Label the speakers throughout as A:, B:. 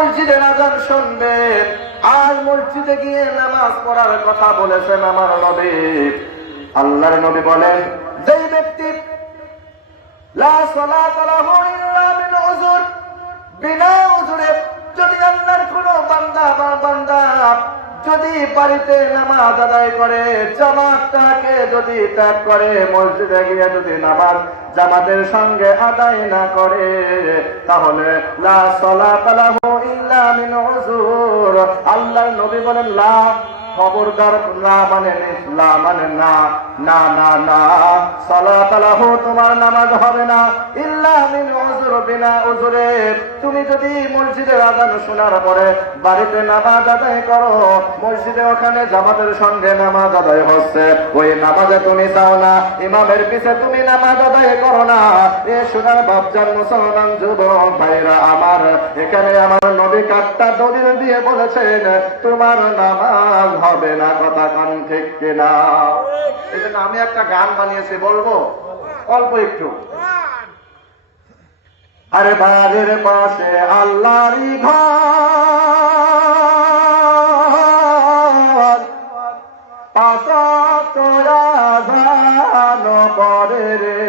A: মসজিদের আজান শুনবেন আর মসজিদে গিয়ে নামাজ পড়ার কথা বলেছেন আমার নবী। আল্লাহর নবী বলেন, যেই ব্যক্তি, লা লাহু ইল্লা উযুর বিনা উযুরে যদি আল্লাহর বান্দা বা বান্দা যদি বাড়িতে নামাজ আদায় করে, জামাতটাকে যদি ত্যাগ করে, মসজিদে গিয়ে যদি নামাজ জামাতের সঙ্গে আদায় না করে, তাহলে লা সালাতা লাহু ইল্লা মিন উযুর। আল্লাহর নবী বলেন লা খবরদার না মানে নে, মানে না না না না। সালাত আলাহু তোমার নামাজ হবে না। ইল্লা মিন বিনা উযুরে তুমি যদি মসজিদের আজান শোনার পরে বাড়িতে নামাজ আদায় করো মসজিদে ওখানে জামাতের সঙ্গে নামাজ আদায় হচ্ছে। ওই নামাজে তুমি যাও না ইমামের পিছে তুমি নামাজ আদায় করো না। এ শোনার বাপজান মুসলমান যুবক ভাইরা আমার এখানে আমার নবী কাটটা দলিল দিয়ে বলেছেন তোমার নামাজ হবে না কথা কান ঠিক কিনা? এই জন্য আমি একটা গান বানিয়েছি, বলব? অল্প একটু। আরে বাড়ির পাশে আল্লাহরই ঘর। ধান পরে রে।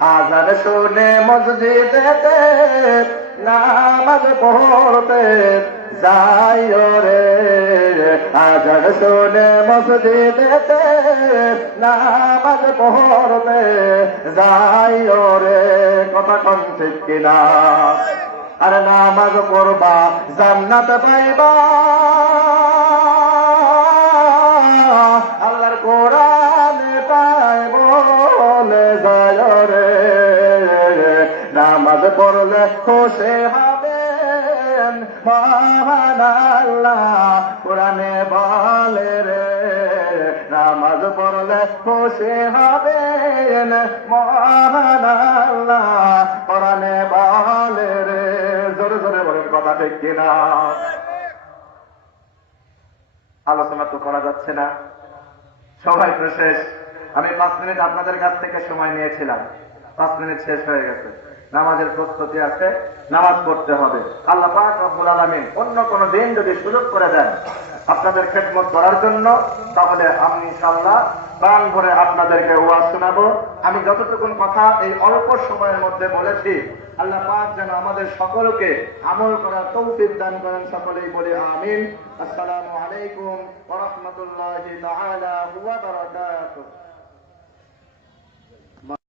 A: আজান শুনে মসজিদেতে নামাজ পড়তে যাই রে। আজান শুনে মসজিদেতে, নামাজ পড়তে যাই রে কথা কন ঠিক কিনা? আর নামাজ পড়বা, জান্নাত পাইবা। আল্লাহর কোরআন তাই বলে যায় রে নামাজ পড়লে খুশি হবেন মহান আল্লাহ কোরআনে বলে রে, নামাজ পড়লে খুশি হবেন। মহান আল্লাহ কোরআনে বলে রে, জোরে জোরে বলেন কথা ঠিক কিনা? আলোচনা তো করা যাচ্ছে না। সবাই তো শেষ। আমি পাঁচ মিনিট আপনাদের কাছ থেকে সময় নিয়েছিলাম। পাঁচ মিনিট শেষ হয়ে গেছে। নামাজের প্রস্তুতি আছে, নামাজ পড়তে হবে। আল্লাহ পাক রব্বুল আলামিন অন্য কোন দিন যদি সুযোগ করে দেন আপনাদের খেদমত করার জন্য, তাহলে আমি ইনশাআল্লাহ প্রাণ ভরে আপনাদেরকে ওয়াজ শোনাবো। আমি যতটুকুন কথা এই অল্প সময়ের মধ্যে বলেছি, আল্লাহ পাক যেন আমাদের সকলকে আমল করার তৌফিক দান করেন সকলেই বলে আমিন। আসসালামু আলাইকুম ওয়া